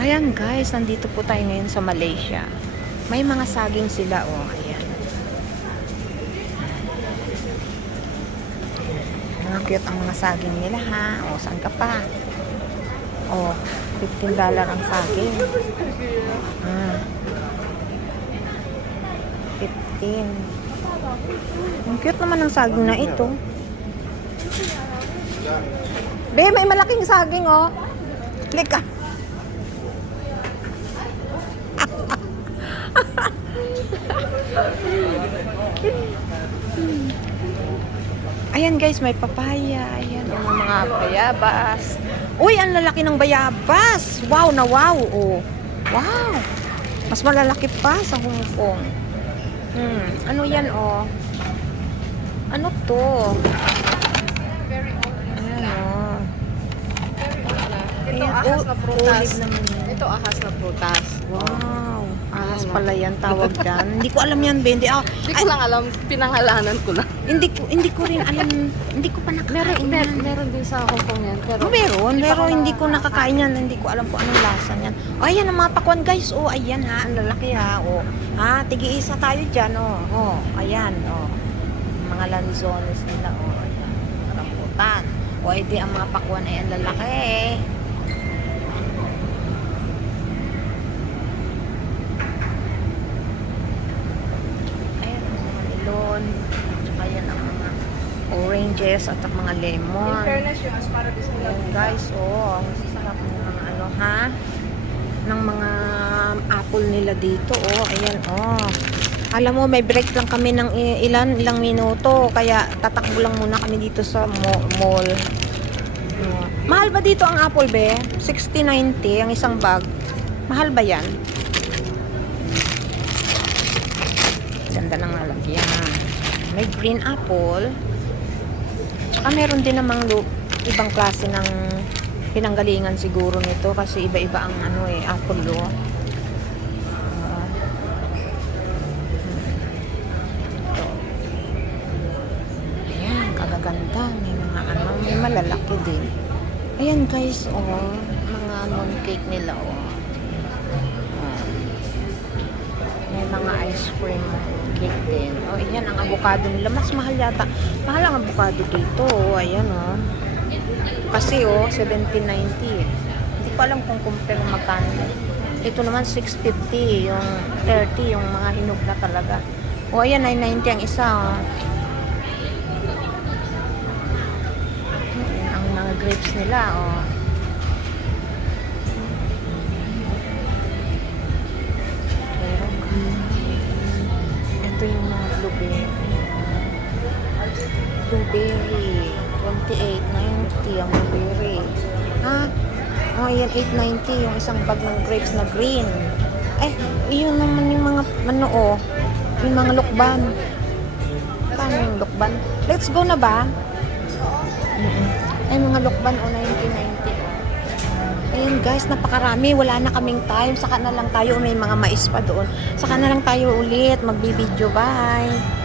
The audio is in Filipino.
Ayan guys, nandito po tayo ngayon sa Malaysia. May mga saging sila, oh. Ayan. Mga cute ang mga saging nila, ha. O, saan ka pa? O, $15 ang saging. Ah. 15. Ang cute naman ang saging na ito. Be, may malaking saging, oh. Lika. Ayan guys, may papaya. Ayan, ang mga bayabas. Uy, ang lalaki ng bayabas. Wow na wow. Oh. Wow. Mas malalaki pa sa Hong Kong. Ano yan, oh? Ano to? Ayan, oh. Ito Ayan, ahas na prutas. olive naman yan. Ito ahas na prutas. Wow. Ahas Ayan, pala yan, tawag dyan. Hindi ko alam yan, Ben. Hindi ko lang alam, pinangalanan ko lang. Hindi ko rin alam. Hindi ko pa nakakain yan. Meron din sa Hong Kong yan. Pero, Pero hindi ko nakakain yan. Hindi ko alam kung anong lasa niyan. O, ayan ang mga pakwan, guys. O, ayan ha. Ang lalaki ha. O, ha. Tigi-isa tayo dyan. O, ayan. O, mga lanzones nila. O, ayan. Rambutan. O, edi ang mga pakwan ay ang lalaki. Ayan ang mga melon. Tsaka yan ang mga oranges at ang mga lemon. in fairness, yung asparagus nila. Ayan guys, ang sasarap ng mga ano ha, ng mga apple nila dito, ayan, alam mo, may break lang kami ng ilang minuto, kaya tatakbo lang muna kami dito sa mall. Mahal ba dito ang apple, be? 60-90 ang isang bag. Mahal ba yan? Ganda ng lalagyan. May green apple. Tsaka meron din namang ibang klase ng pinanggalingan siguro nito kasi iba-iba ang apple lo. Ito. Ayan, kagaganda. May mga may malalaki din. Ayan guys, mga mooncake nila, May mga ice cream cake din. Ayan ang avocado nila. Mas mahal yata. Mahal ang avocado dito. Ayan, Kasi, 17.90. Hindi ko alam kung compare magkano. Ito naman, 6.50. Yung 30, yung mga hinog na talaga. Ayan, 9.90 ang isa, Ayan, ang mga grapes nila, Ito yung mga blueberry. Blueberry. 28.90 ang blueberry. Ayan, 8.90 yung isang bag ng grapes na green. Iyon naman yung mga yung mga lukban. Kano yung lukban? Let's go na ba? Ay, mga lukban, 19.90. Ayan guys, napakarami. Wala na kaming time. Saka na lang tayo, may mga mais pa doon. Saka na lang tayo ulit. Magbibideo. Bye!